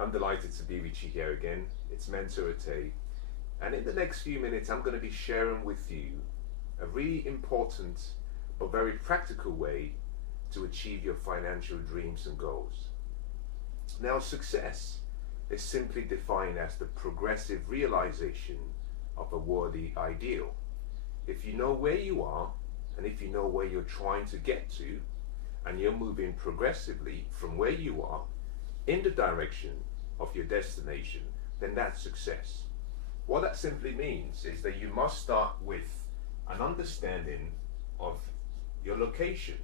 I'm delighted to be with you here again. It's Mensah Oteh, and in the next few minutes I'm going to be sharing with you a really important but very practical way to achieve your financial dreams and goals. Now, success is simply defined as the progressive realization of a worthy ideal. If you know where you are, and if you know where you're trying to get to, and you're moving progressively from where you are in the direction of your destination, then that's success. What that simply means is that you must start with an understanding of your location.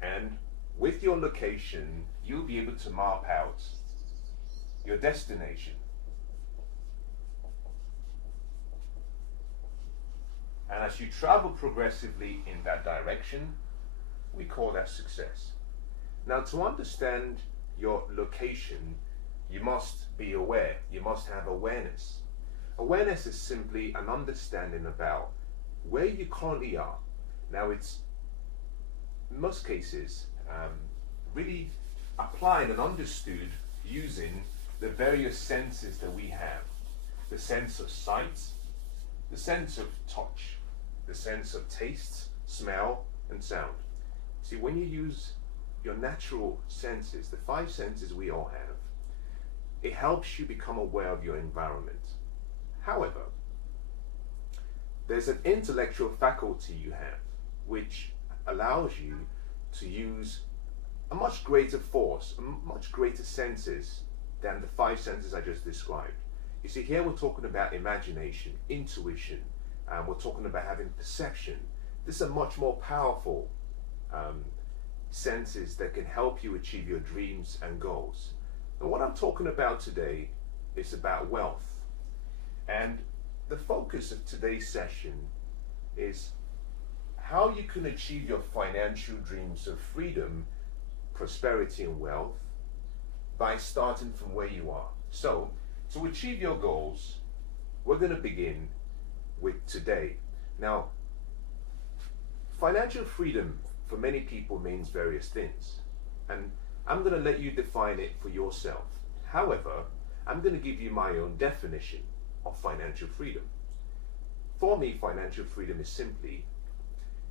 And with your location, you'll be able to map out your destination. And as you travel progressively in that direction, we call that success. Now, to understand your location, you must be aware. You must have awareness. Awareness is simply an understanding about where you currently are. Now, it's in most cases really applied and understood using the various senses that we have. The sense of sight, the sense of touch, the sense of taste, smell, and sound. See, when you use your natural senses, the 5 senses we all have, it helps you become aware of your environment. However, there's an intellectual faculty you have which allows you to use a much greater force, much greater senses than the 5 senses I just described. You see, here we're talking about imagination, intuition, and we're talking about having perception. These are much more powerful senses that can help you achieve your dreams and goals. And what I'm talking about today is about wealth. And the focus of today's session is how you can achieve your financial dreams of freedom, prosperity, and wealth by starting from where you are. So, to achieve your goals, we're going to begin with today. Now, financial freedom for many people means various things, and I'm going to let you define it for yourself. However, I'm going to give you my own definition of financial freedom. For me, financial freedom is simply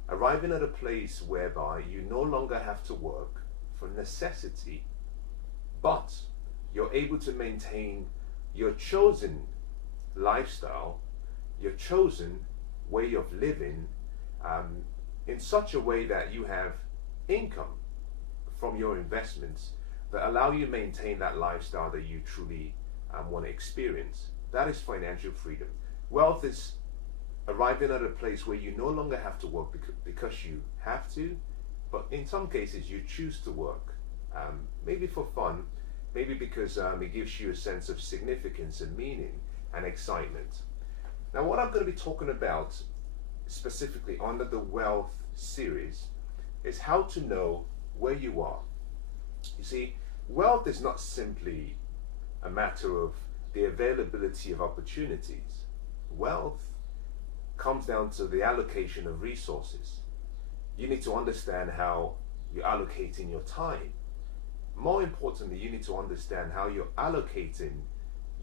arriving at a place whereby you no longer have to work for necessity, but you're able to maintain your chosen lifestyle, your chosen way of living, in such a way that you have income from your investments that allow you to maintain that lifestyle that you truly want to experience. That is financial freedom. Wealth is arriving at a place where you no longer have to work because you have to, but in some cases you choose to work, maybe for fun, maybe because it gives you a sense of significance and meaning and excitement. Now, what I'm going to be talking about specifically under the wealth series is how to know where you are. You see, wealth is not simply a matter of the availability of opportunities. Wealth comes down to the allocation of resources. You need to understand how you're allocating your time. More importantly, you need to understand how you're allocating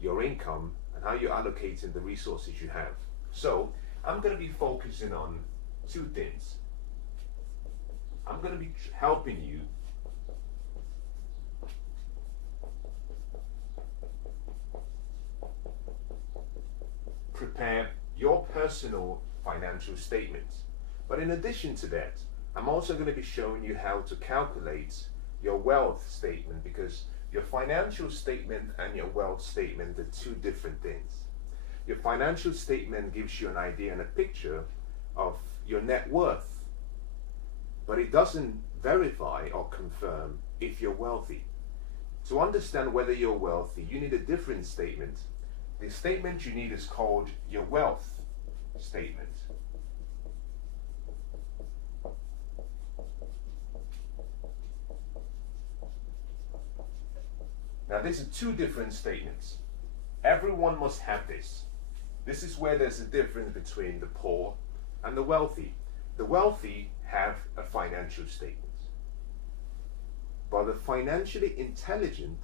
your income and how you're allocating the resources you have. So, I'm going to be focusing on 2 things. I'm going to be helping you prepare your personal financial statements. But in addition to that, I'm also going to be showing you how to calculate your wealth statement, because your financial statement and your wealth statement are 2 different things. Your financial statement gives you an idea and a picture of your net worth, but it doesn't verify or confirm if you're wealthy. To understand whether you're wealthy, you need a different statement. The statement you need is called your wealth statement. Now, these are 2 different statements. Everyone must have this. This is where there's a difference between the poor and the wealthy. The wealthy have a financial statement. But the financially intelligent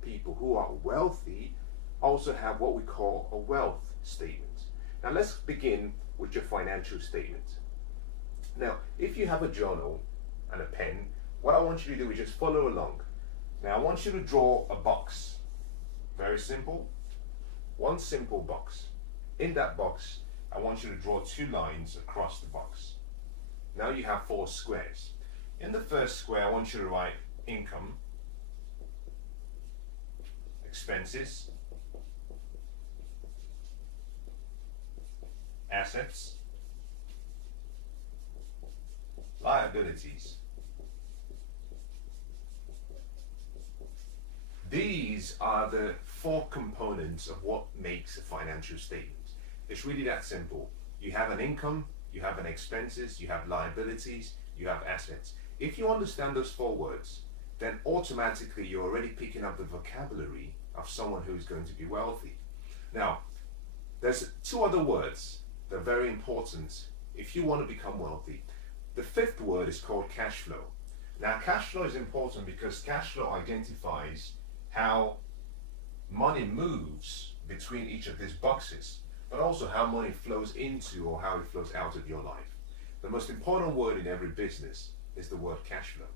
people who are wealthy also have what we call a wealth statement. Now let's begin with your financial statement. Now, if you have a journal and a pen, what I want you to do is just follow along. Now I want you to draw a box. Very simple. One simple box. In that box, I want you to draw 2 lines across the box. Now you have 4 squares. In the first square, I want you to write income, expenses, assets, liabilities. These are the 4 components of what makes a financial statement. It's really that simple. You have an income, you have an expenses, you have liabilities, you have assets. If you understand those 4 words, then automatically you're already picking up the vocabulary of someone who's going to be wealthy. Now, there's 2 other words that are very important if you want to become wealthy. The 5th word is called cash flow. Now, cash flow is important because cash flow identifies how money moves between each of these boxes, but also how money flows into or how it flows out of your life. The most important word in every business is the word cash flow.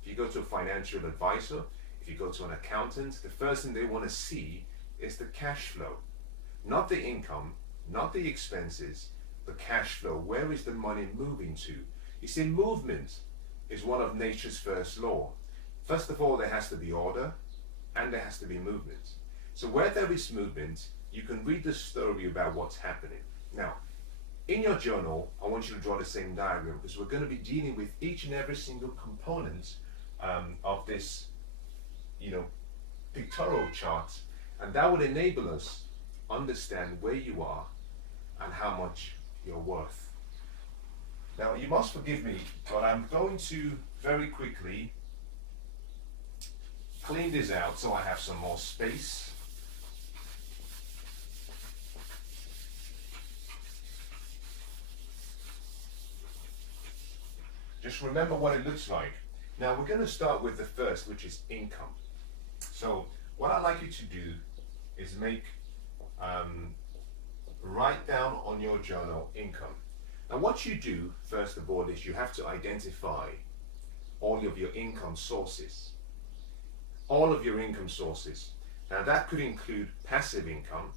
If you go to a financial advisor, if you go to an accountant, the first thing they want to see is the cash flow. Not the income, not the expenses, the cash flow. Where is the money moving to? You see, movement is one of nature's first law. First of all, there has to be order and there has to be movement. So where there is movement, you can read the story about what's happening. Now, in your journal, I want you to draw the same diagram because we're going to be dealing with each and every single component of this, pictorial chart, and that would enable us understand where you are and how much you're worth. Now, you must forgive me, but I'm going to very quickly clean this out so I have some more space. Just remember what it looks like. Now we're going to start with the first, which is income. So what I'd like you to do is write down on your journal income. Now what you do, first of all, is you have to identify all of your income sources. All of your income sources. Now that could include passive income,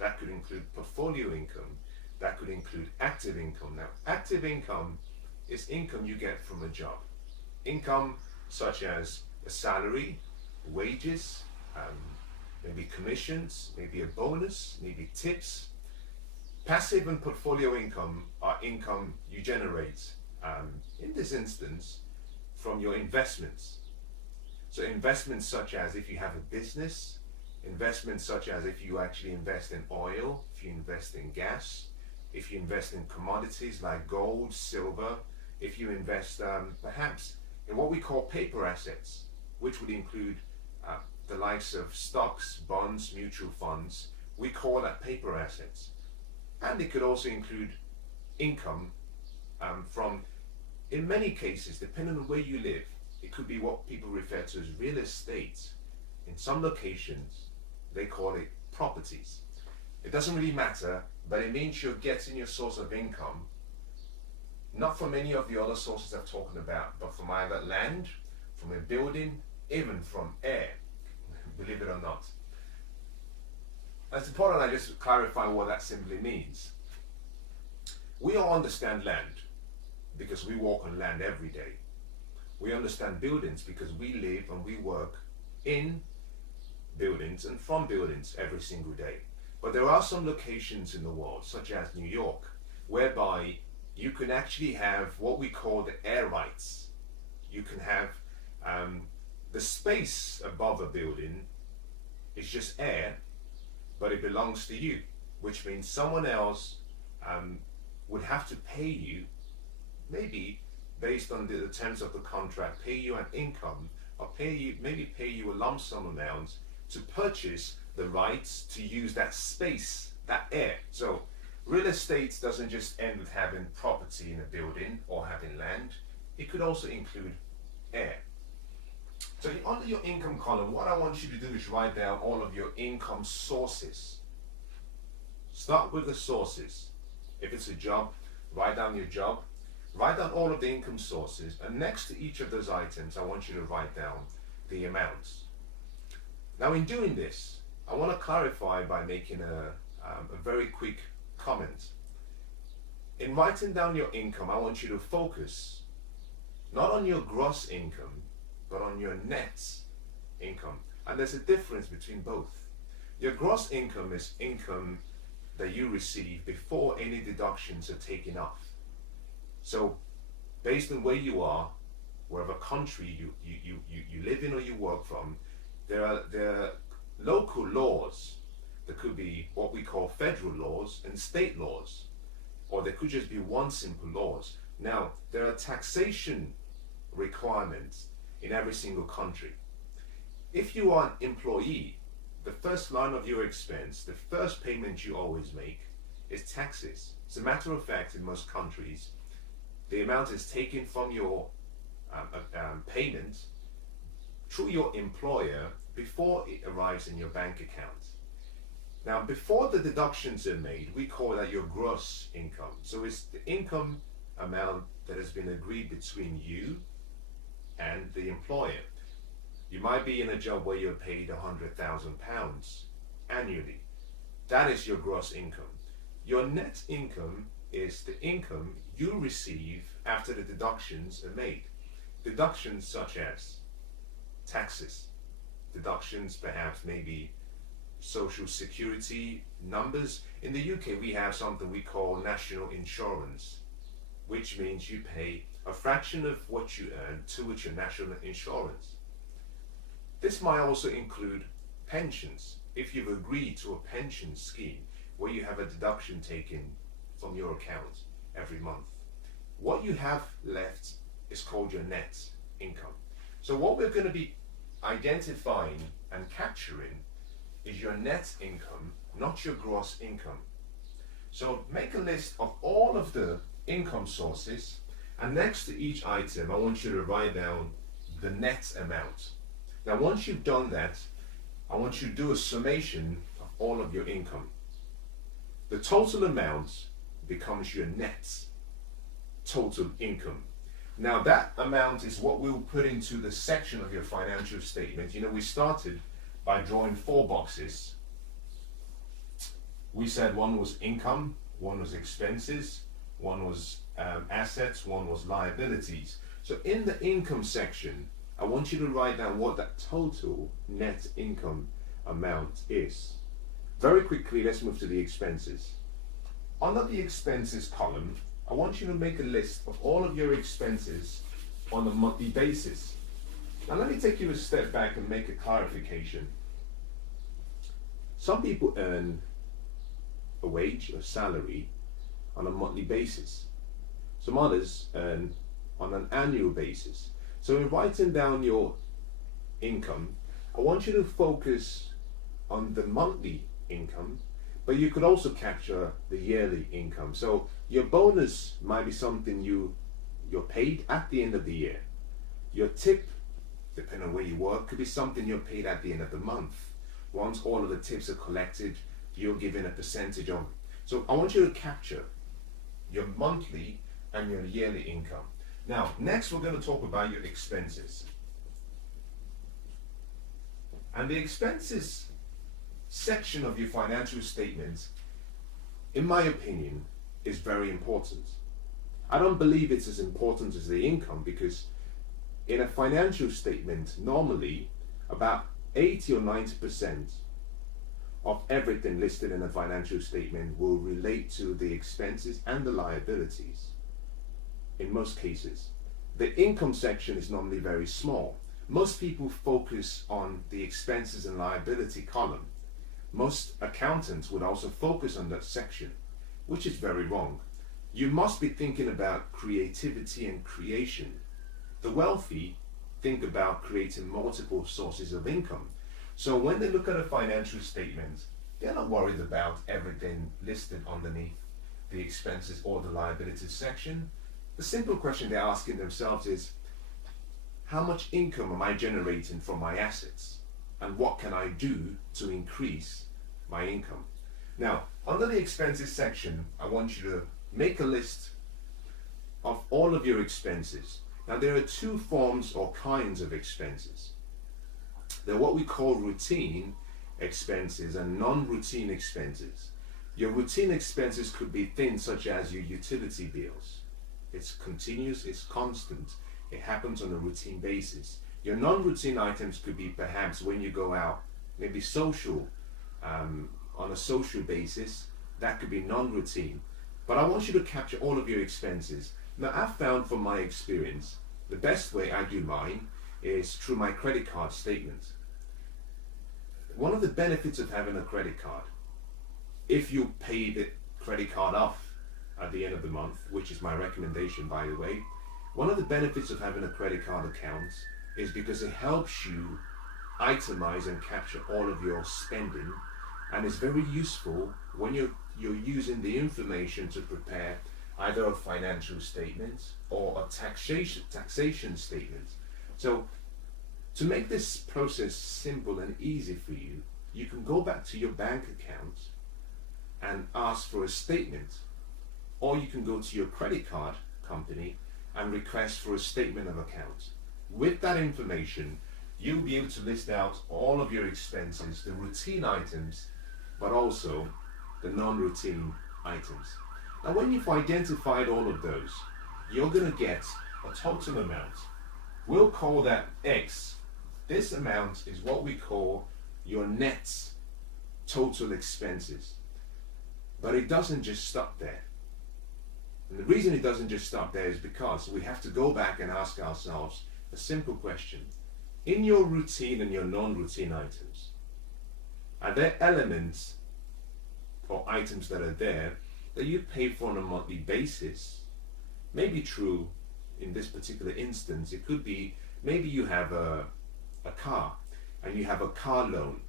that could include portfolio income, that could include active income. Now active income is income you get from a job. Income such as a salary, wages, maybe commissions, maybe a bonus, maybe tips. Passive and portfolio income are income you generate, in this instance, from your investments. So investments such as if you have a business, investments such as if you actually invest in oil, if you invest in gas, if you invest in commodities like gold, silver, if you invest perhaps in what we call paper assets, which would include the likes of stocks, bonds, mutual funds. We call that paper assets. And it could also include income from, in many cases, depending on where you live, it could be what people refer to as real estate. In some locations, they call it properties. It doesn't really matter, but it means you're getting your source of income not from any of the other sources I've talked about, but from either land, from a building, even from air, believe it or not. It's important I just clarify what that simply means. We all understand land because we walk on land every day. We understand buildings because we live and we work in buildings and from buildings every single day. But there are some locations in the world, such as New York, whereby you can actually have what we call the air rights. You can have the space above a building is just air, but it belongs to you, which means someone else would have to pay you, maybe based on the terms of the contract, pay you an income or pay you a lump sum amount to purchase the rights to use that space, that air. So real estate doesn't just end with having property in a building or having land. It could also include air. So under your income column, what I want you to do is write down all of your income sources. Start with the sources. If it's a job, write down your job. Write down all of the income sources, and next to each of those items, I want you to write down the amounts. Now, in doing this, I want to clarify by making a very quick comment. In writing down your income, I want you to focus not on your gross income, but on your net income. And there's a difference between both. Your gross income is income that you receive before any deductions are taken off. So, based on where you are, wherever country you live in or you work from, there are local laws. There could be what we call federal laws and state laws, or there could just be one simple laws. Now, there are taxation requirements in every single country. If you are an employee, the first line of your expense, the first payment you always make, is taxes. As a matter of fact, in most countries, the amount is taken from your payment through your employer before it arrives in your bank account. Now, before the deductions are made, we call that your gross income. So it's the income amount that has been agreed between you and the employer. You might be in a job where you're paid £100,000 annually. That is your gross income. Your net income is the income you receive after the deductions are made. Deductions such as taxes, deductions perhaps maybe social security numbers. In the UK, we have something we call national insurance, which means you pay a fraction of what you earn towards your national insurance. This might also include pensions, if you've agreed to a pension scheme where you have a deduction taken from your account every month. What you have left is called your net income. So what we're going to be identifying and capturing is your net income, not your gross income. So make a list of all of the income sources, and next to each item I want you to write down the net amount. Now once you've done that, I want you to do a summation of all of your income. The total amount becomes your net total income. Now that amount is what we'll put into the section of your financial statement. You know, we started by drawing 4 boxes. We said one was income, one was expenses, one was assets, one was liabilities. So in the income section, I want you to write down what that total net income amount is. Very quickly, let's move to the expenses. Under the expenses column, I want you to make a list of all of your expenses on a monthly basis. Now let me take you a step back and make a clarification. Some people earn a wage or salary on a monthly basis. Some others earn on an annual basis. So in writing down your income, I want you to focus on the monthly income, but you could also capture the yearly income. So your bonus might be something you're paid at the end of the year. Your tip, depending on where you work, could be something you're paid at the end of the month. Once all of the tips are collected, you're given a percentage of it. So I want you to capture your monthly and your yearly income. Now, next we're going to talk about your expenses. And the expenses section of your financial statement, in my opinion, is very important. I don't believe it's as important as the income, because in a financial statement, normally about 80 or 90% of everything listed in a financial statement will relate to the expenses and the liabilities. In most cases, the income section is normally very small. Most people focus on the expenses and liability column. Most accountants would also focus on that section, which is very wrong. You must be thinking about creativity and creation. The wealthy think about creating multiple sources of income. So when they look at a financial statement, they're not worried about everything listed underneath the expenses or the liabilities section. The simple question they're asking themselves is, how much income am I generating from my assets? And what can I do to increase my income? Now, under the expenses section, I want you to make a list of all of your expenses. Now, there are two forms or kinds of expenses. They're what we call routine expenses and non-routine expenses. Your routine expenses could be things such as your utility bills. It's continuous, it's constant, it happens on a routine basis. Your non-routine items could be perhaps when you go out, maybe social, on a social basis, that could be non-routine. But I want you to capture all of your expenses. Now, I've found from my experience, the best way I do mine is through my credit card statement. One of the benefits of having a credit card, if you pay the credit card off at the end of the month, which is my recommendation, by the way, one of the benefits of having a credit card account is because it helps you itemize and capture all of your spending, and it's very useful when you're using the information to prepare either a financial statement or a taxation statement. So to make this process simple and easy for you, you can go back to your bank account and ask for a statement, or you can go to your credit card company and request for a statement of account. With that information, you'll be able to list out all of your expenses, the routine items, but also the non-routine items. Now, when you've identified all of those, you're going to get a total amount. We'll call that X. This amount is what we call your net total expenses. But it doesn't just stop there. And the reason it doesn't just stop there is because we have to go back and ask ourselves a simple question. In your routine and your non-routine items, are there elements or items that are there that you pay for on a monthly basis? Maybe true in this particular instance, it could be maybe you have a car and you have a car loan.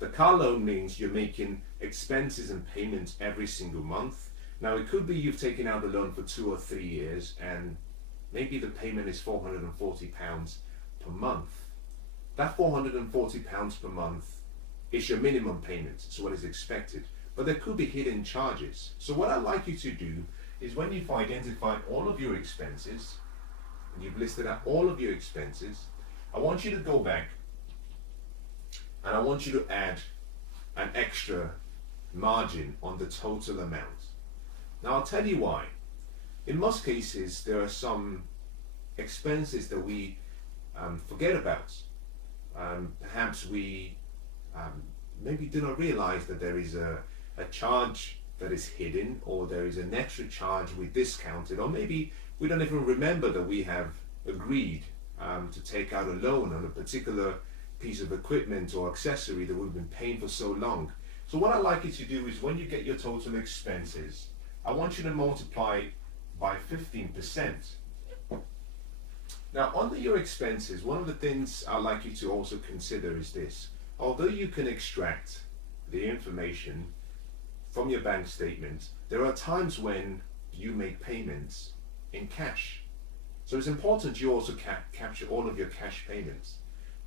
The car loan means you're making expenses and payments every single month. Now, it could be you've taken out the loan for 2 or 3 years and maybe the payment is £440 per month. That £440 per month is your minimum payment. It's what is expected. But there could be hidden charges. So what I'd like you to do is, when you've identified all of your expenses and you've listed out all of your expenses, I want you to go back and I want you to add an extra margin on the total amount. Now, I'll tell you why. In most cases, there are some expenses that we forget about. Perhaps we maybe do not realize that there is a charge that is hidden, or there is an extra charge we discounted, or maybe we don't even remember that we have agreed to take out a loan on a particular piece of equipment or accessory that we've been paying for so long. So what I'd like you to do is, when you get your total expenses, I want you to multiply by 15%. Now, under your expenses, one of the things I'd like you to also consider is this. Although you can extract the information from your bank statement, there are times when you make payments in cash. So it's important you also capture all of your cash payments.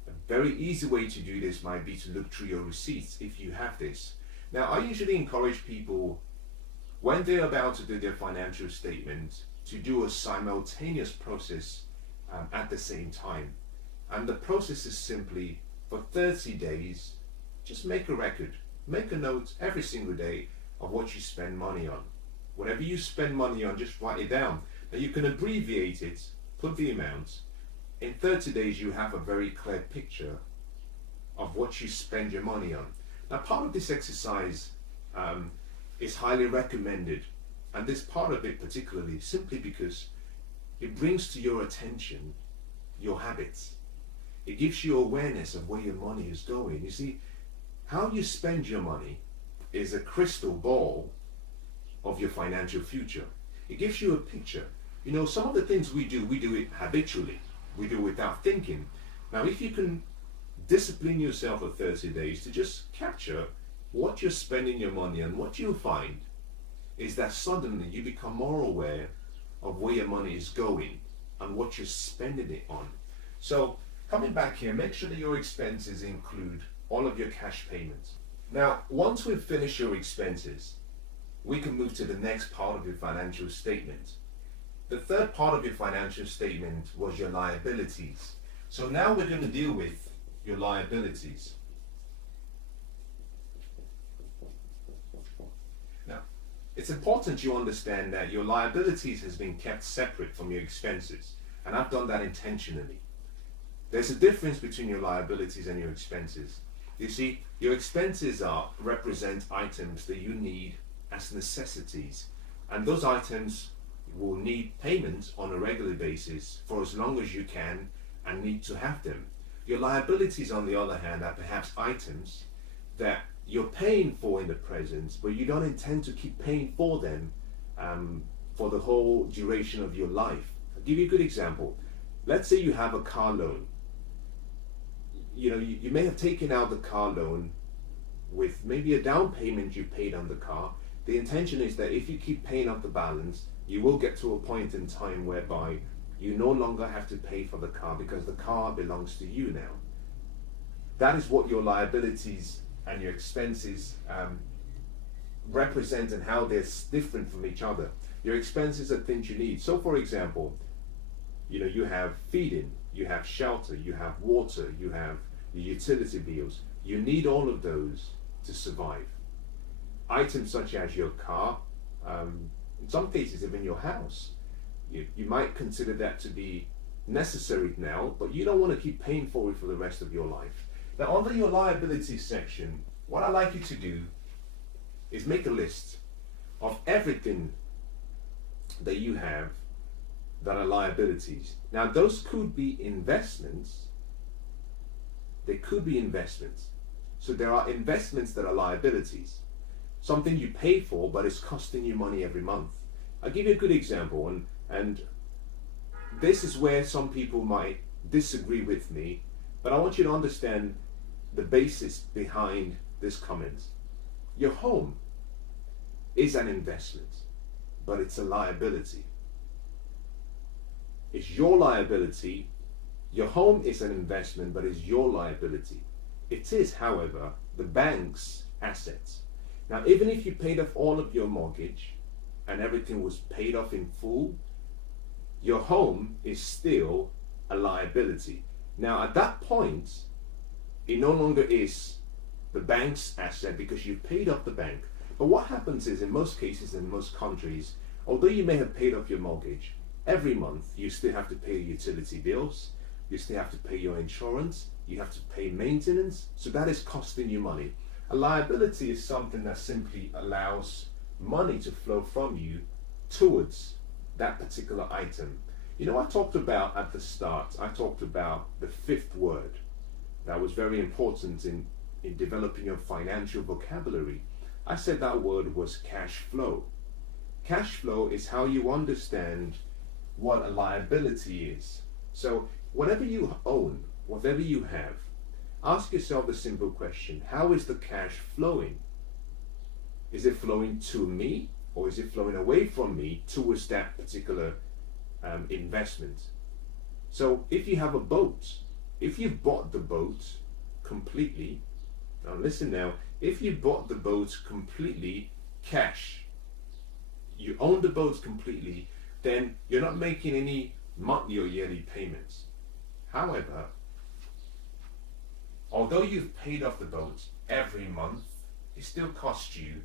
A very easy way to do this might be to look through your receipts if you have this. Now, I usually encourage people, when they're about to do their financial statement, to do a simultaneous process at the same time. And the process is simply, for 30 days, just make a record. Make a note every single day of what you spend money on. Whatever you spend money on, just write it down. Now, you can abbreviate it, put the amount. In 30 days, you have a very clear picture of what you spend your money on. Now, part of this exercise is highly recommended, and this part of it particularly, simply because it brings to your attention your habits. It gives you awareness of where your money is going. You see, how you spend your money is a crystal ball of your financial future. It gives you a picture. You know, some of the things we do it habitually. We do it without thinking. Now, if you can discipline yourself for 30 days to just capture what you're spending your money on, what you'll find is that suddenly you become more aware of where your money is going. on what you're spending it on. So coming back here, make sure that your expenses include all of your cash payments. Now, once we've finished your expenses, we can move to the next part of your financial statement. The third part of your financial statement was your liabilities. So now we're going to deal with your liabilities. Now, it's important you understand that your liabilities has been kept separate from your expenses, and I've done that intentionally. There's a difference between your liabilities and your expenses. You see, your expenses represent items that you need as necessities, and those items will need payment on a regular basis for as long as you can and need to have them. Your liabilities, on the other hand, are perhaps items that you're paying for in the present, but you don't intend to keep paying for them for the whole duration of your life. I'll give you a good example. Let's say you have a car loan. You may have taken out the car loan with maybe a down payment you paid on the car. The intention is that if you keep paying up the balance, you will get to a point in time whereby you no longer have to pay for the car because the car belongs to you now. That is what your liabilities and your expenses represent, and how they're different from each other. Your expenses are things you need. So for example, you have feeding, you have shelter, you have water, you have your utility bills. You need all of those to survive. Items such as your car, in some cases even your house, you might consider that to be necessary now, but you don't want to keep paying for it for the rest of your life. Now, under your liabilities section, what I'd like you to do is make a list of everything that you have that are liabilities. Now, those could be investments. They could be investments. So there are investments that are liabilities. Something you pay for, but it's costing you money every month. I'll give you a good example, and this is where some people might disagree with me, but I want you to understand the basis behind this comment. Your home is an investment, but it's a liability. It's your liability. Your home is an investment, but it's your liability. It is, however, the bank's assets. Now, even if you paid off all of your mortgage and everything was paid off in full, your home is still a liability. Now, at that point, it no longer is the bank's asset because you paid off the bank. But what happens is, in most cases, in most countries, although you may have paid off your mortgage, every month you still have to pay your utility bills, you still have to pay your insurance, you have to pay maintenance, so that is costing you money. A liability is something that simply allows money to flow from you towards that particular item. I talked about at the start, I talked about the fifth word that was very important in developing your financial vocabulary. I said that word was cash flow. Cash flow is how you understand what a liability is. So whatever you own, whatever you have, ask yourself the simple question: how is the cash flowing? Is it flowing to me, or is it flowing away from me towards that particular investment? So if you have a boat, if you've bought the boat completely, now listen now, if you bought the boat completely cash, you own the boat completely, then you're not making any monthly or yearly payments. However, although you've paid off the boat every month, it still costs you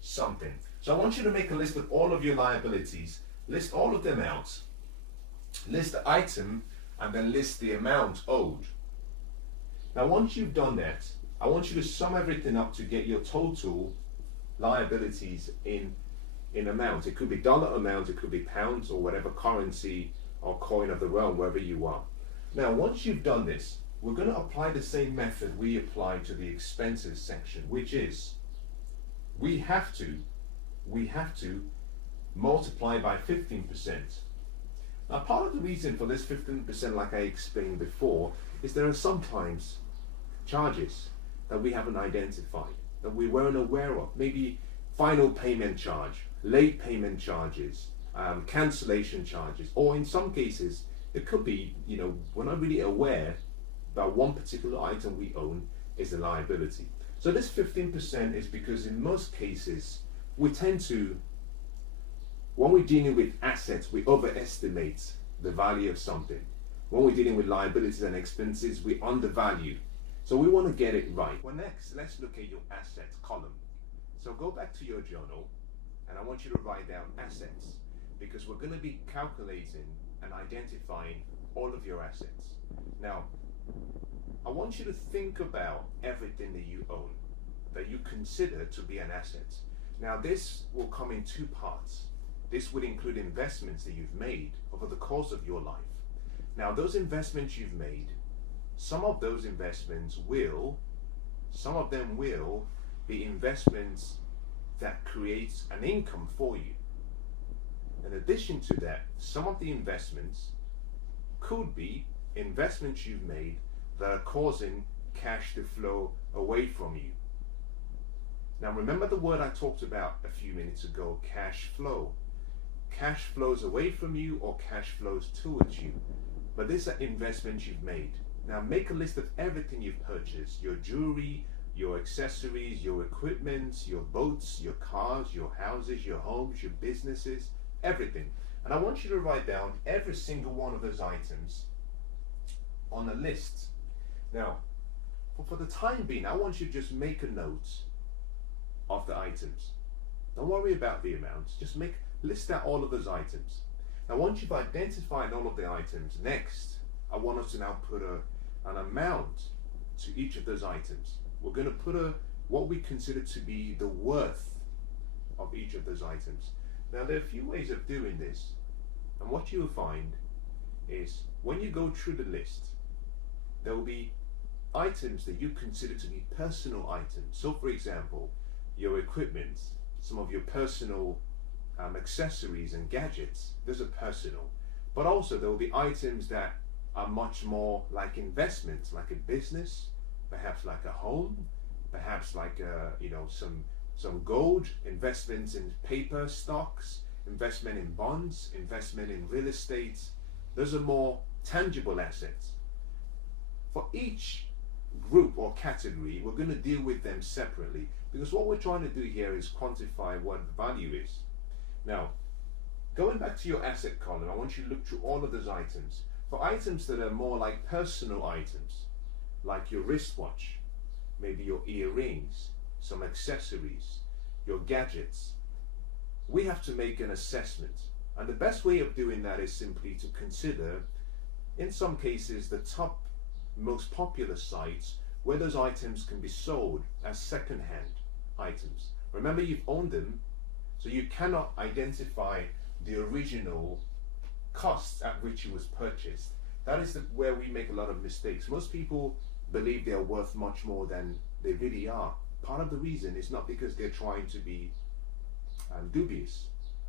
something. So I want you to make a list of all of your liabilities, list all of them out, list the item, and then list the amount owed. Now once you've done that, I want you to sum everything up to get your total liabilities in amount. It could be dollar amount, it could be pounds, or whatever currency or coin of the realm, wherever you are. Now once you've done this, we're going to apply the same method we applied to the expenses section, which is we have to multiply by 15%. Now part of the reason for this 15%, like I explained before, is there are sometimes charges that we haven't identified, that we weren't aware of. Maybe final payment charge, late payment charges, cancellation charges, or in some cases, it could be, we're not really aware that one particular item we own is a liability. So this 15% is because in most cases, we tend to, when we're dealing with assets, we overestimate the value of something. When we're dealing with liabilities and expenses, we undervalue. So we want to get it right. Well, next, let's look at your assets column. So go back to your journal, and I want you to write down assets, because we're going to be calculating and identifying all of your assets. Now, I want you to think about everything that you own, that you consider to be an asset. Now, this will come in two parts. This would include investments that you've made over the course of your life. Now, those investments you've made, some of those investments will be investments that creates an income for you. In addition to that, some of the investments could be investments you've made that are causing cash to flow away from you. Now remember the word I talked about a few minutes ago, cash flow. Cash flows away from you or cash flows towards you. But these are investments you've made. Now make a list of everything you've purchased, your jewelry, your accessories, your equipment, your boats, your cars, your houses, your homes, your businesses, everything. And I want you to write down every single one of those items on a list. Now, for the time being, I want you to just make a note of the items. Don't worry about the amounts, just list out all of those items. Now once you've identified all of the items, next I want us to now put an amount to each of those items. We're going to put what we consider to be the worth of each of those items. Now there are a few ways of doing this, and what you'll find is when you go through the list, there will be items that you consider to be personal items. So for example, your equipment, some of your personal accessories and gadgets, those are personal. But also there will be items that are much more like investments, like a business, perhaps like a home, perhaps like some gold, investments in paper stocks, investment in bonds, investment in real estate. Those are more tangible assets. For each group or category, we're going to deal with them separately, because what we're trying to do here is quantify what the value is. Now, going back to your asset column, I want you to look through all of those items. For items that are more like personal items, like your wristwatch, maybe your earrings, some accessories, your gadgets, we have to make an assessment. And the best way of doing that is simply to consider, in some cases, the top most popular sites where those items can be sold as second-hand items. Remember, you've owned them, so you cannot identify the original costs at which it was purchased. That is where we make a lot of mistakes. Most people believe they're worth much more than they really are. Part of the reason is not because they're trying to be dubious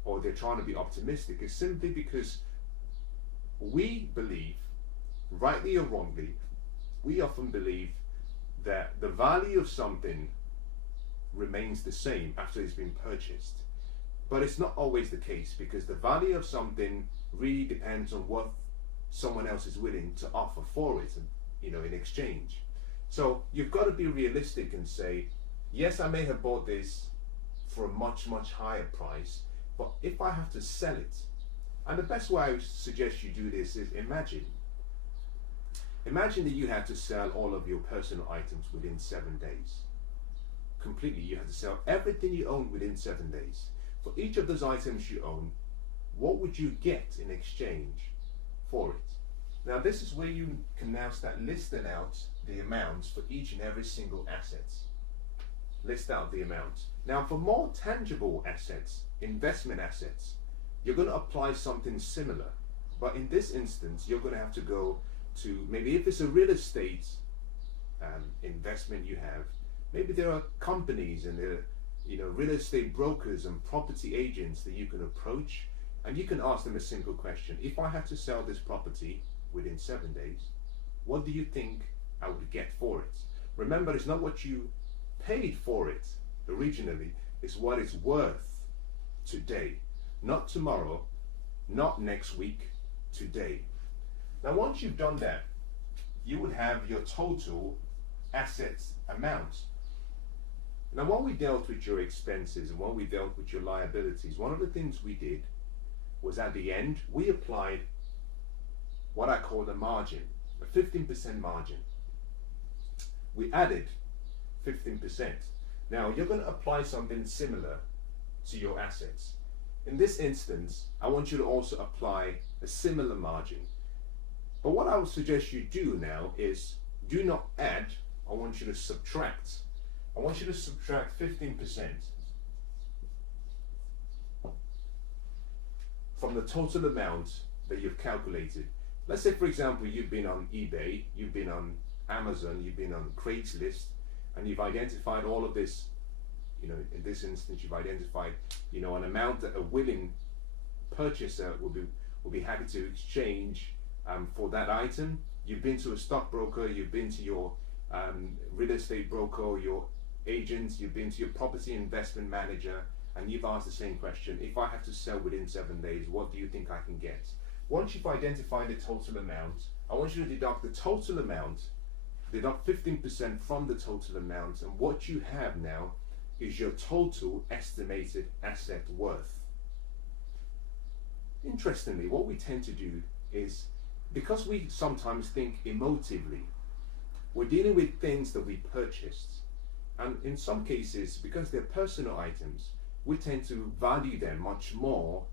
or they're trying to be optimistic. It's simply because we believe, rightly or wrongly, we often believe that the value of something remains the same after it's been purchased. But it's not always the case, because the value of something really depends on what someone else is willing to offer for it, in exchange. So you've got to be realistic and say, yes, I may have bought this for a much, much higher price, but if I have to sell it, and the best way I would suggest you do this is imagine that you had to sell all of your personal items within 7 days. Completely, you had to sell everything you own within 7 days. For each of those items you own, what would you get in exchange for it? Now this is where you can now start listing out the amounts for each and every single asset. List out the amounts. Now for more tangible assets, investment assets, you're going to apply something similar. But in this instance, you're going to have to go to, maybe if it's a real estate investment you have, maybe there are companies and there are real estate brokers and property agents that you can approach, and you can ask them a simple question. If I had to sell this property within 7 days, what do you think I would get for it? Remember, it's not what you paid for it originally, it's what it's worth today, not tomorrow, not next week, today. Now, once you've done that, you would have your total assets amount. Now, when we dealt with your expenses and when we dealt with your liabilities, one of the things we did was at the end, we applied what I call the margin, a 15% margin. We added 15%. Now, you're going to apply something similar to your assets. In this instance, I want you to also apply a similar margin. But what I would suggest you do now is do not add, I want you to subtract. I want you to subtract 15% from the total amount that you've calculated. Let's say, for example, you've been on eBay, you've been on Amazon, you've been on Craigslist, and you've identified all of this. In this instance, you've identified, an amount that a willing purchaser will be happy to exchange for that item. You've been to a stockbroker, you've been to your real estate broker, your agent, you've been to your property investment manager, and you've asked the same question: if I have to sell within 7 days, what do you think I can get? Once you've identified the total amount, I want you to deduct the total amount, deduct 15% from the total amount, and what you have now is your total estimated asset worth. Interestingly, what we tend to do is, because we sometimes think emotively, we're dealing with things that we purchased, and in some cases, because they're personal items, we tend to value them much more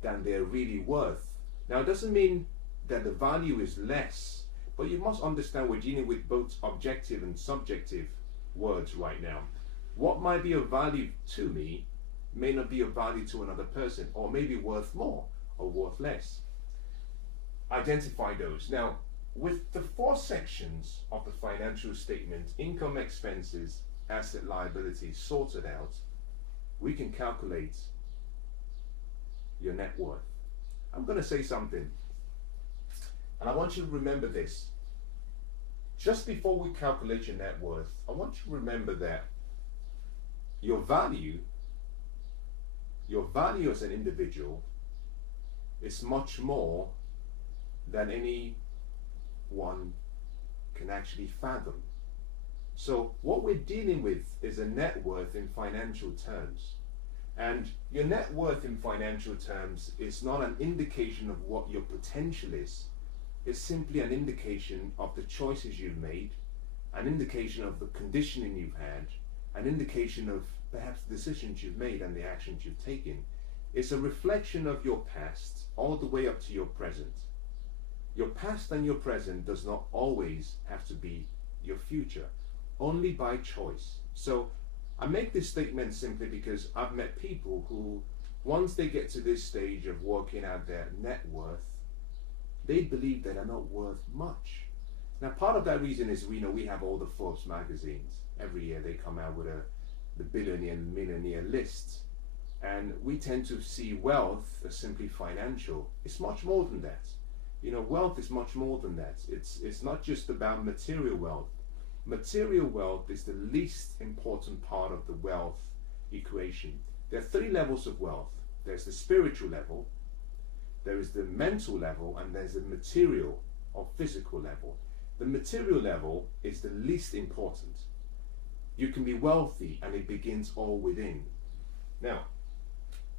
than they're really worth. Now, it doesn't mean that the value is less, but you must understand we're dealing with both objective and subjective words right now. What might be of value to me may not be of value to another person, or maybe worth more or worth less. Identify those. Now, with the 4 sections of the financial statement, income, expenses, asset, liabilities sorted out, we can calculate your net worth. I'm going to say something, and I want you to remember this. Just before we calculate your net worth, I want you to remember that your value as an individual is much more than anyone can actually fathom. So what we're dealing with is a net worth in financial terms. And your net worth in financial terms is not an indication of what your potential is. It's simply an indication of the choices you've made, an indication of the conditioning you've had, an indication of perhaps the decisions you've made and the actions you've taken. It's a reflection of your past all the way up to your present. Your past and your present does not always have to be your future, only by choice. So I make this statement simply because I've met people who, once they get to this stage of working out their net worth, they believe that they're not worth much. Now, part of that reason is we have all the Forbes magazines. Every year they come out with the billionaire and millionaire list. And we tend to see wealth as simply financial. It's much more than that. Wealth is much more than that. It's not just about material wealth. Material wealth is the least important part of the wealth equation. There are 3 levels of wealth. There's the spiritual level, there is the mental level, and there's the material or physical level. The material level is the least important. You can be wealthy and it begins all within. Now,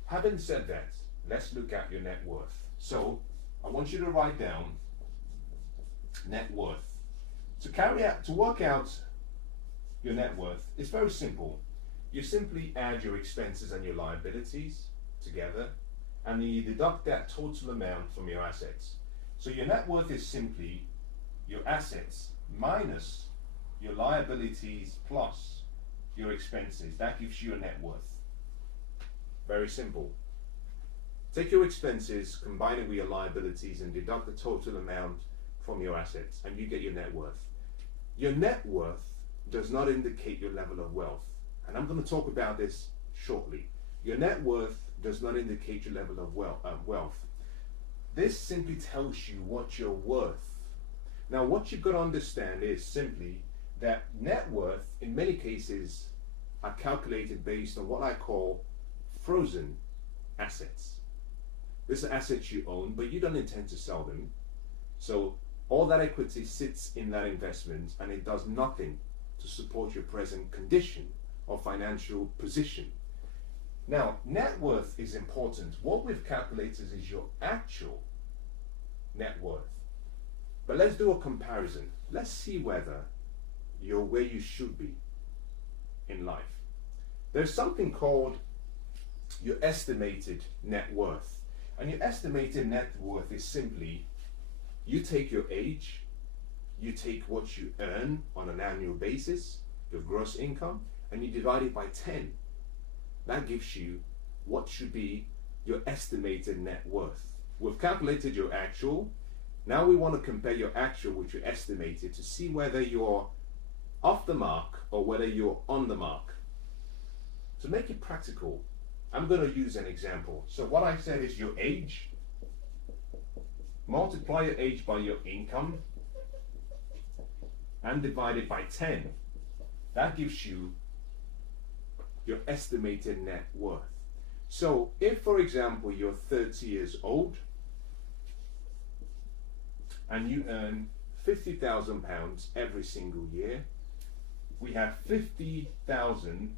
having said that, let's look at your net worth. So I want you to write down net worth. To work out your net worth, it's very simple. You simply add your expenses and your liabilities together, and you deduct that total amount from your assets. So your net worth is simply your assets minus your liabilities plus your expenses. That gives you a net worth. Very simple. Take your expenses, combine it with your liabilities, and deduct the total amount from your assets, and you get your net worth. Your net worth does not indicate your level of wealth, and I'm going to talk about this shortly. Your net worth does not indicate your level of wealth. This simply tells you what you're worth. Now, what you've got to understand is simply that net worth, in many cases, are calculated based on what I call frozen assets. These are assets you own, but you don't intend to sell them. So all that equity sits in that investment and it does nothing to support your present condition or financial position. Now, net worth is important. What we've calculated is your actual net worth. But let's do a comparison. Let's see whether you're where you should be in life. There's something called your estimated net worth. And your estimated net worth is simply, you take your age, you take what you earn on an annual basis, your gross income, and you divide it by 10. That gives you what should be your estimated net worth. We've calculated your actual. Now we want to compare your actual with your estimated to see whether you're off the mark or whether you're on the mark. To make it practical, I'm going to use an example. So what I said is your age, multiply your age by your income, and divide it by 10. That gives you your estimated net worth. So if, for example, you're 30 years old and you earn £50,000 every single year, we have 50,000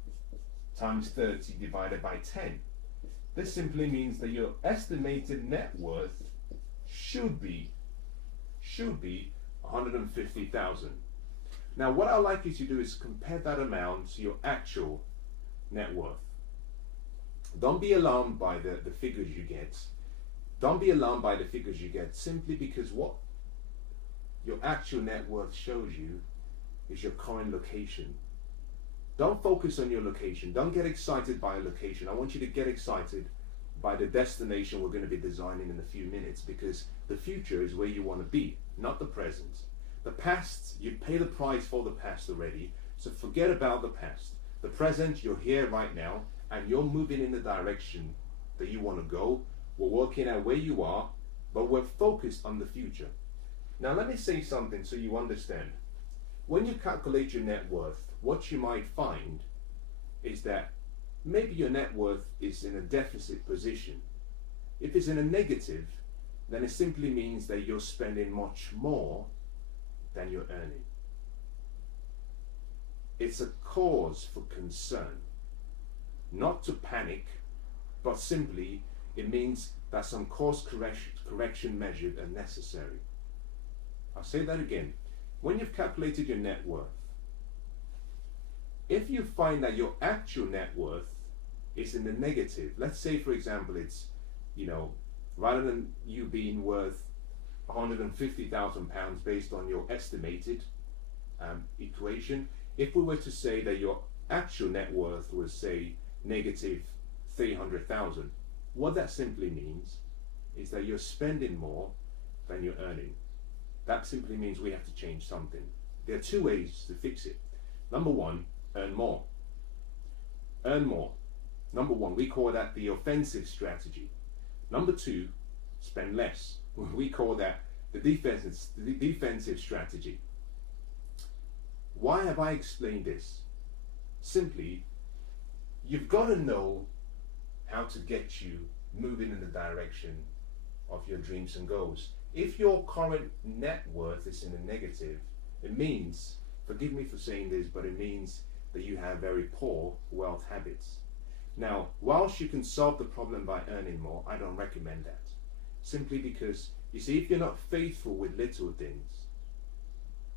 times 30 divided by 10. This simply means that your estimated net worth should be 150,000. Now what I'd like you to do is compare that amount to your actual net worth. Don't be alarmed by the figures you get. Don't be alarmed by the figures you get simply because what your actual net worth shows you is your current location. Don't focus on your location. Don't get excited by a location. I want you to get excited by the destination we're going to be designing in a few minutes, because the future is where you want to be, not the present. The past, you pay the price for the past already, so forget about the past. The present, you're here right now, and you're moving in the direction that you want to go. We're working out where you are, but we're focused on the future. Now let me say something so you understand. When you calculate your net worth, what you might find is that maybe your net worth is in a deficit position. If it's in a negative, then it simply means that you're spending much more than you're earning. It's a cause for concern. Not to panic, but simply it means that some course correction measures are necessary. I'll say that again. When you've calculated your net worth, if you find that your actual net worth is in the negative, let's say for example it's, rather than you being worth £150,000 based on your estimated equation, if we were to say that your actual net worth was say negative 300,000, what that simply means is that you're spending more than you're earning. That simply means we have to change something. There are two ways to fix it. Number one, earn more. Earn more. Number one, we call that the offensive strategy. Number two, spend less. We call that the defensive strategy. Why have I explained this? Simply, you've got to know how to get you moving in the direction of your dreams and goals. If your current net worth is in the negative, it means, forgive me for saying this, but it means that you have very poor wealth habits. Now, whilst you can solve the problem by earning more, I don't recommend that. Simply because, you see, if you're not faithful with little things,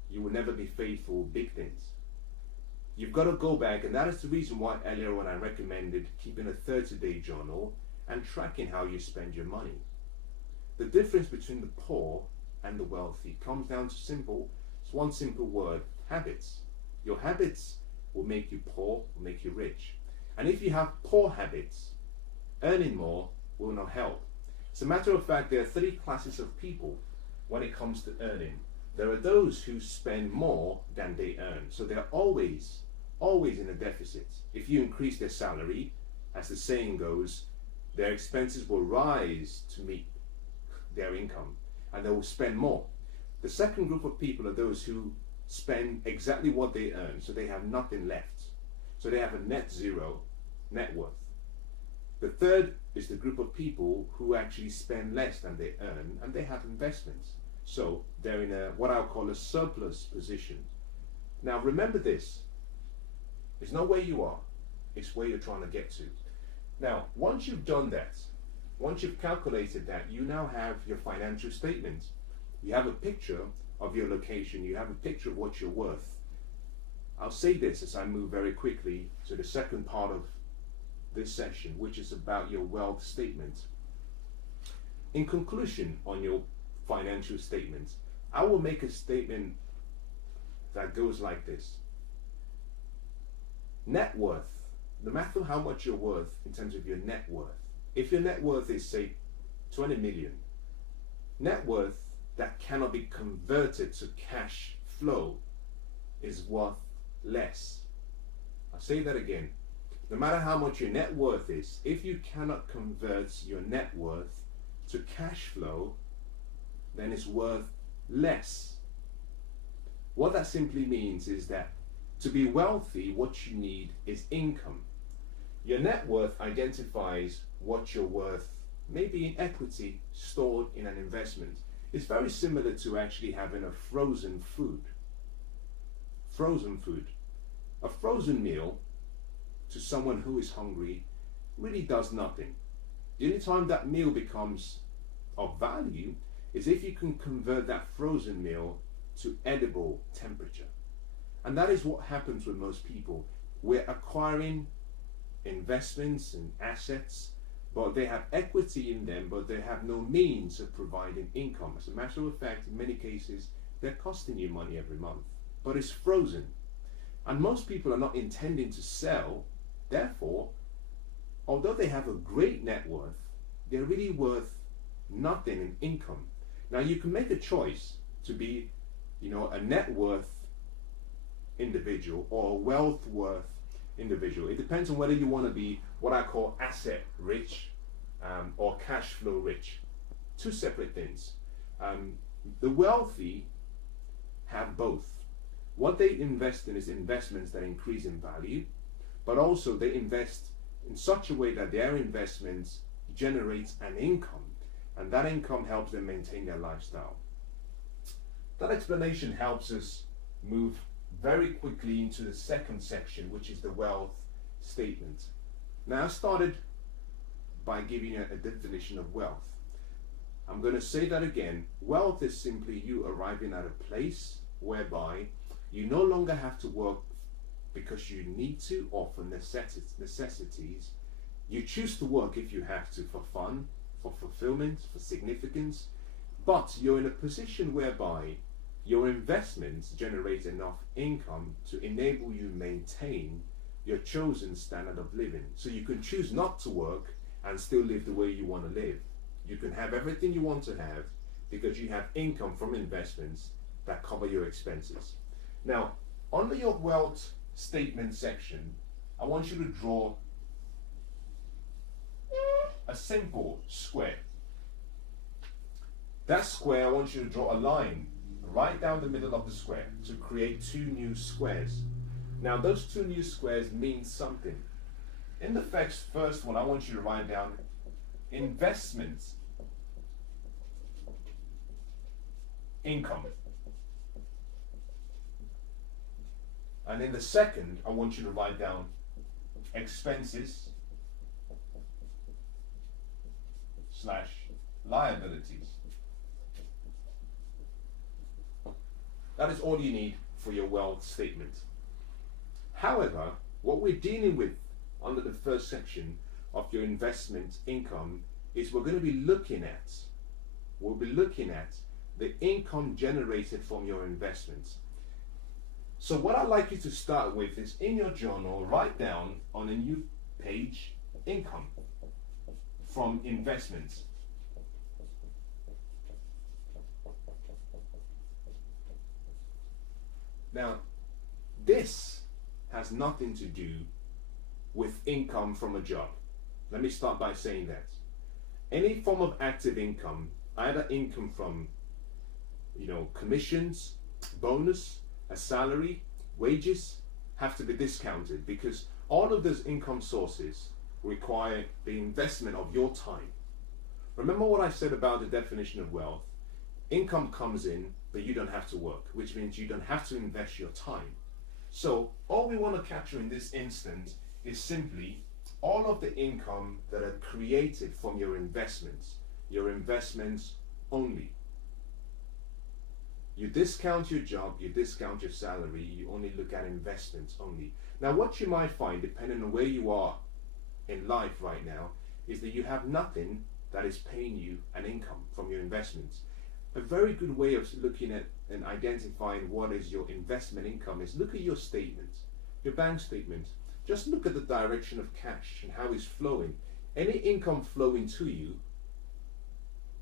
you will never be faithful with big things. You've got to go back, and that is the reason why earlier on I recommended keeping a 30-day journal and tracking how you spend your money. The difference between the poor and the wealthy comes down to it's one simple word, habits. Your habits will make you poor, will make you rich. And if you have poor habits, earning more will not help. As a matter of fact, there are three classes of people when it comes to earning. There are those who spend more than they earn. So they're always in a deficit. If you increase their salary, as the saying goes, their expenses will rise to meet their income, and they will spend more. The second group of people are those who spend exactly what they earn, so they have nothing left. So they have a net zero net worth. The third is the group of people who actually spend less than they earn and they have investments. So they're in a what I'll call a surplus position. Now remember this, it's not where you are, it's where you're trying to get to. Now, once you've done that, once you've calculated that, you now have your financial statement. You have a picture of your location, you have a picture of what you're worth. I'll say this as I move very quickly to the second part of this session, which is about your wealth statement. In conclusion on your financial statement, I will make a statement that goes like this. Net worth, no matter how much you're worth in terms of your net worth, if your net worth is say 20 million, net worth that cannot be converted to cash flow is worth less. I'll say that again. No matter how much your net worth is, if you cannot convert your net worth to cash flow, then it's worth less. What that simply means is that to be wealthy, what you need is income. Your net worth identifies what you're worth, maybe in equity stored in an investment. It's very similar to actually having a frozen food. Frozen food. A frozen meal to someone who is hungry really does nothing. The only time that meal becomes of value is if you can convert that frozen meal to edible temperature. And that is what happens with most people. We're acquiring investments and assets, but they have equity in them, but they have no means of providing income. As a matter of fact, in many cases, they're costing you money every month, but it's frozen. And most people are not intending to sell. Therefore, although they have a great net worth, they're really worth nothing in income. Now you can make a choice to be, a net worth individual or a wealth worth individual. It depends on whether you want to be what I call asset rich or cash flow rich. Two separate things. The wealthy have both. What they invest in is investments that increase in value, but also they invest in such a way that their investments generates an income, and that income helps them maintain their lifestyle. That explanation helps us move very quickly into the second section, which is the wealth statement. Now I started by giving a definition of wealth. I'm going to say that again. Wealth is simply you arriving at a place whereby you no longer have to work because you need to or for necessities. You choose to work if you have to for fun, for fulfillment, for significance, but you're in a position whereby your investments generate enough income to enable you maintain your chosen standard of living. So you can choose not to work and still live the way you want to live. You can have everything you want to have because you have income from investments that cover your expenses. Now, under your wealth statement section, I want you to draw a simple square. That square, I want you to draw a line right down the middle of the square to create two new squares. Now those two new squares mean something. In the first one, I want you to write down investments income. And in the second, I want you to write down expenses / liabilities. That is all you need for your wealth statement. However, what we're dealing with under the first section of your investment income is we'll be looking at the income generated from your investments. So what I'd like you to start with is in your journal, write down on a new page, income from investments. Now, this has nothing to do with income from a job. Let me start by saying that. Any form of active income, either income from, commissions, bonus, a salary, wages, have to be discounted because all of those income sources require the investment of your time. Remember what I said about the definition of wealth? Income comes in, but you don't have to work, which means you don't have to invest your time. So all we want to capture in this instance is simply all of the income that are created from your investments only. You discount your job, you discount your salary, you only look at investments only. Now what you might find, depending on where you are in life right now, is that you have nothing that is paying you an income from your investments. A very good way of looking at and identifying what is your investment income is look at your statement, your bank statement. Just look at the direction of cash and how it's flowing. Any income flowing to you,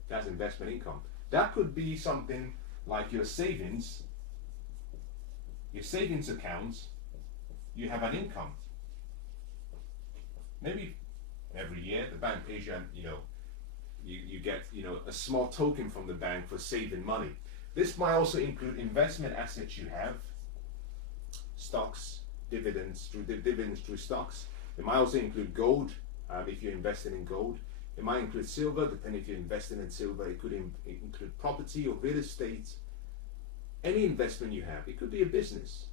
that's investment income. That could be something like your savings accounts. You have an income. Maybe every year the bank pays you, you get a small token from the bank for saving money. This might also include investment assets you have, stocks, dividends through stocks. It might also include gold if you're investing in gold. It might include silver, depending if you're investing in silver. It could include property or real estate. Any investment you have. It could be a business.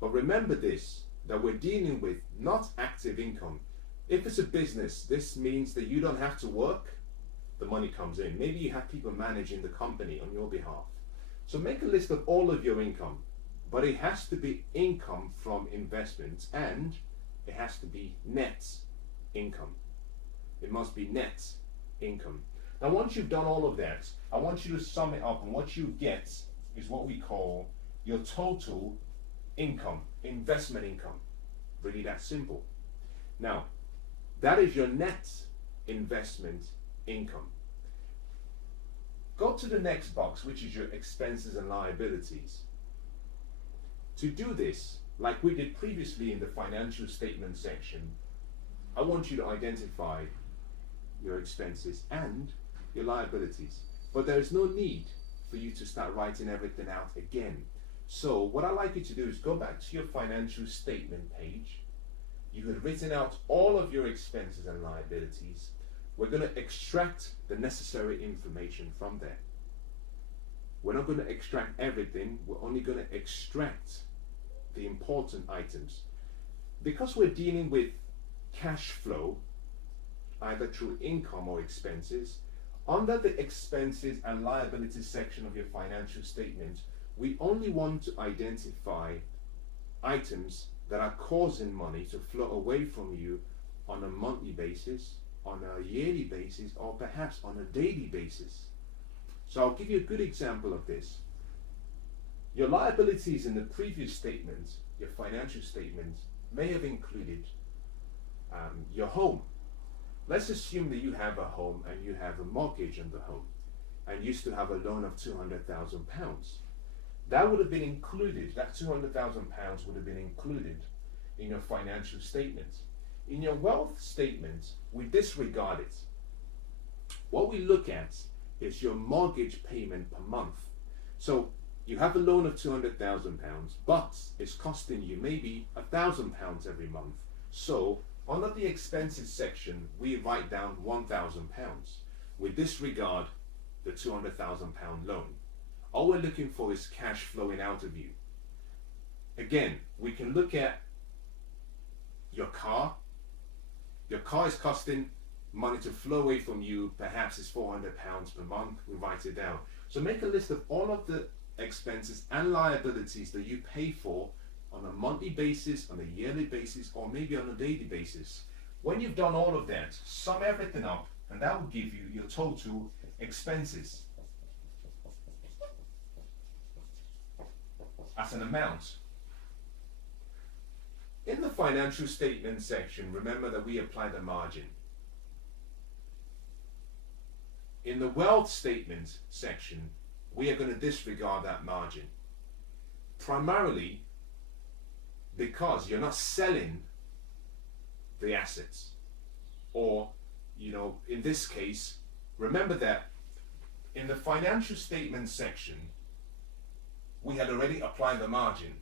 But remember this, that we're dealing with not active income. If it's a business, this means that you don't have to work. The money comes in. Maybe you have people managing the company on your behalf. So make a list of all of your income, but it has to be income from investments, and it has to be net income. It must be net income. Now once you've done all of that, I want you to sum it up, and what you get is what we call your total income, investment income. Really that simple. Now, that is your net investment income. Go to the next box, which is your expenses and liabilities. To do this, like we did previously in the financial statement section, I want you to identify your expenses and your liabilities. But there is no need for you to start writing everything out again. So what I'd like you to do is go back to your financial statement page. You have written out all of your expenses and liabilities. We're going to extract the necessary information from there. We're not going to extract everything. We're only going to extract the important items. Because we're dealing with cash flow, either through income or expenses, under the expenses and liabilities section of your financial statement, we only want to identify items that are causing money to flow away from you on a monthly basis, on a yearly basis, or perhaps on a daily basis. So I'll give you a good example of this. Your liabilities in the previous statement, your financial statement, may have included your home. Let's assume that you have a home and you have a mortgage on the home and you still have a loan of £200,000. That would have been included, that £200,000 would have been included in your financial statement. In your wealth statement, we disregard it. What we look at is your mortgage payment per month. So you have a loan of £200,000, but it's costing you maybe £1,000 every month. So under the expenses section, we write down £1,000. We disregard the £200,000 loan. All we're looking for is cash flowing out of you. Again, we can look at your car. Your car is costing money to flow away from you. Perhaps it's £400 per month. We write it down. So make a list of all of the expenses and liabilities that you pay for on a monthly basis, on a yearly basis, or maybe on a daily basis. When you've done all of that, sum everything up, and that will give you your total expenses as an amount. In the financial statement section, remember that we apply the margin. In the wealth statement section, we are going to disregard that margin. Primarily because you're not selling the assets. Or, in this case, remember that in the financial statement section, we had already applied the margin.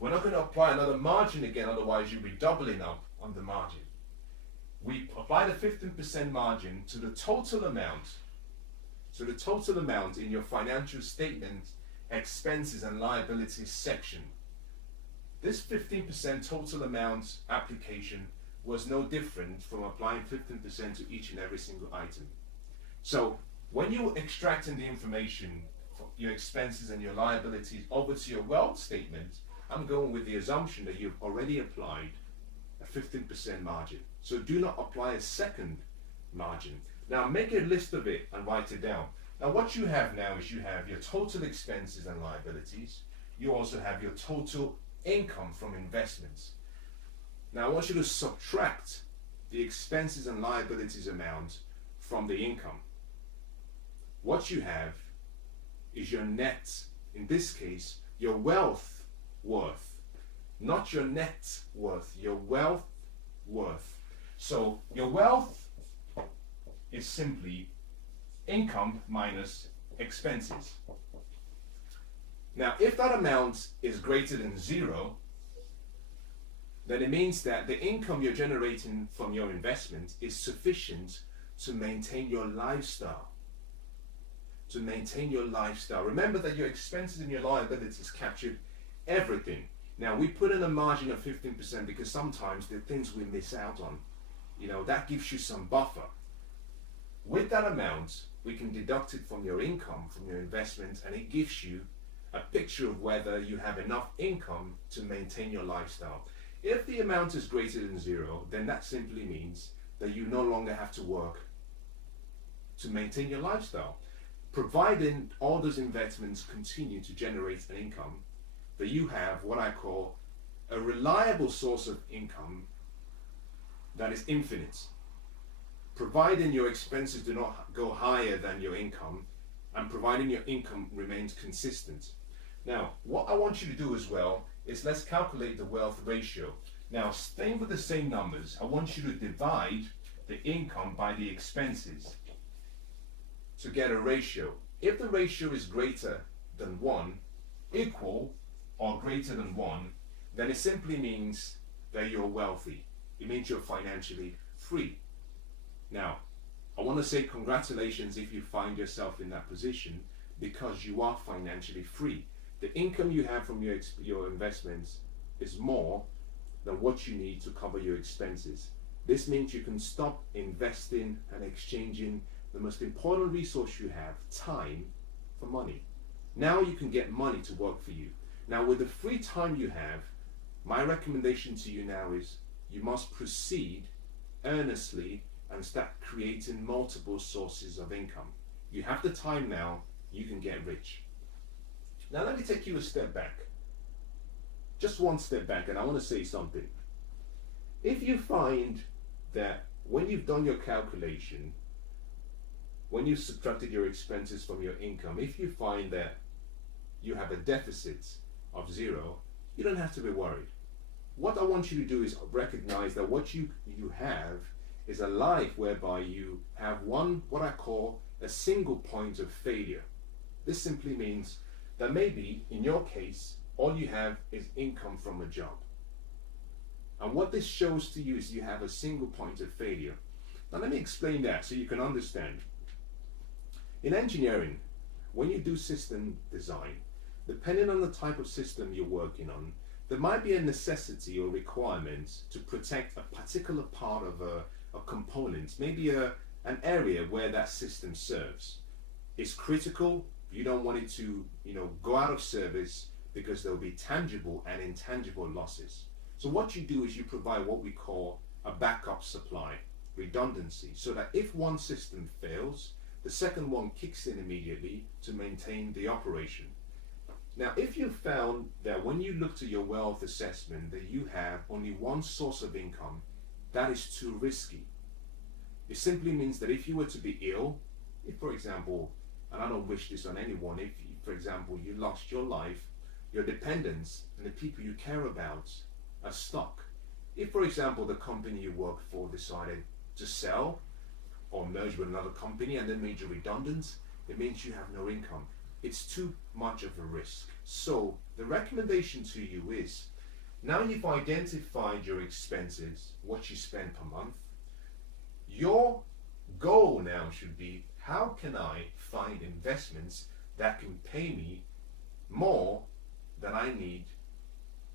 We're not going to apply another margin again, otherwise you'll be doubling up on the margin. we apply the 15% margin to the total amount. So the total amount in your financial statement, expenses and liabilities section. This 15% total amount application was no different from applying 15% to each and every single item. So when you're extracting the information for your expenses and your liabilities over to your wealth statement, I'm going with the assumption that you've already applied a 15% margin. So do not apply a second margin. Now make a list of it and write it down. Now what you have now is you have your total expenses and liabilities. You also have your total income from investments. Now I want you to subtract the expenses and liabilities amount from the income. What you have is your net, in this case, your wealth worth, not your net worth, your wealth worth. So your wealth is simply income minus expenses. Now, if that amount is greater than zero, then it means that the income you're generating from your investment is sufficient to maintain your lifestyle. To maintain your lifestyle. Remember that your expenses and your liabilities captured everything. Now, we put in a margin of 15% because sometimes the things we miss out on, that gives you some buffer. With that amount, we can deduct it from your income, from your investment, and it gives you a picture of whether you have enough income to maintain your lifestyle. If the amount is greater than zero, then that simply means that you no longer have to work to maintain your lifestyle. Providing all those investments continue to generate an income, that you have what I call a reliable source of income that is infinite. Providing your expenses do not go higher than your income, and providing your income remains consistent. Now, what I want you to do as well is let's calculate the wealth ratio. Now, staying with the same numbers, I want you to divide the income by the expenses to get a ratio. If the ratio is greater than 1, equal or greater than 1, then it simply means that you're wealthy. It means you're financially free. Now, I want to say congratulations if you find yourself in that position, because you are financially free. The income you have from your investments is more than what you need to cover your expenses. This means you can stop investing and exchanging the most important resource you have, time, for money. Now you can get money to work for you. Now, with the free time you have, my recommendation to you now is you must proceed earnestly and start creating multiple sources of income. You have the time now, you can get rich. Now let me take you a step back. Just one step back, and I want to say something. If you find that when you've done your calculation, when you've subtracted your expenses from your income, if you find that you have a deficit of 0, you don't have to be worried. What I want you to do is recognize that what you have is a life whereby you have what I call a single point of failure. This simply means that maybe, in your case, all you have is income from a job. And what this shows to you is you have a single point of failure. Now let me explain that so you can understand. In engineering, when you do system design, depending on the type of system you're working on, there might be a necessity or requirement to protect a particular part of a component, maybe an area where that system serves. It's critical. You don't want it to go out of service because there will be tangible and intangible losses. So what you do is you provide what we call a backup supply, redundancy, so that if one system fails, the second one kicks in immediately to maintain the operation. Now, if you found that when you looked at your wealth assessment that you have only one source of income, that is too risky. It simply means that if you were to be ill, if, for example, and I don't wish this on anyone, if, for example, you lost your life, your dependents and the people you care about are stuck. If, for example, the company you work for decided to sell or merge with another company and then made you redundant, it means you have no income. It's too much of a risk. So the recommendation to you is, now you've identified your expenses, what you spend per month, Your goal now should be, how can I find investments that can pay me more than I need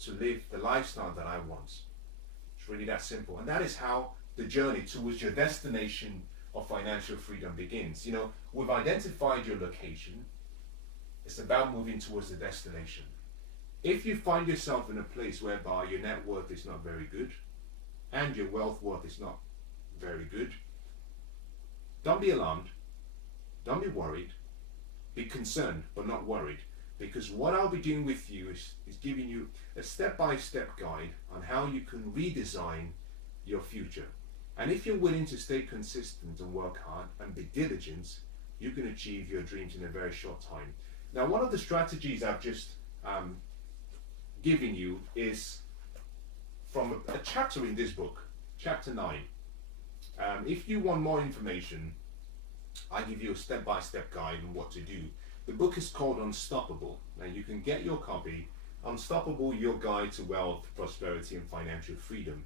to live the lifestyle that I want? It's really that simple. And that is how the journey towards your destination of financial freedom begins. You know, we've identified your location. It's about moving towards the destination. If you find yourself in a place whereby your net worth is not very good and your wealth worth is not very good, don't be alarmed, don't be worried, be concerned but not worried, because what I'll be doing with you is giving you a step-by-step guide on how you can redesign your future. And if you're willing to stay consistent and work hard and be diligent, you can achieve your dreams in a very short time. Now, one of the strategies I've just given you is from a chapter in this book, chapter 9. If you want more information, I give you a step-by-step guide on what to do. The book is called Unstoppable. Now you can get your copy, Unstoppable, Your Guide to Wealth, Prosperity and Financial Freedom.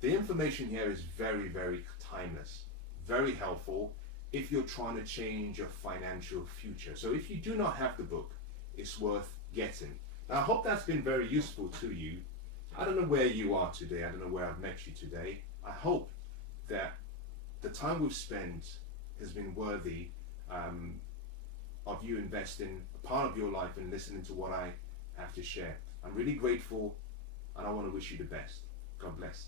The information here is very, very timeless, very helpful if you're trying to change your financial future. So if you do not have the book, it's worth getting. Now, I hope that's been very useful to you. I don't know where you are today. I don't know where I've met you today. I hope that the time we've spent has been worthy of you investing a part of your life and listening to what I have to share. I'm really grateful and I want to wish you the best. God bless.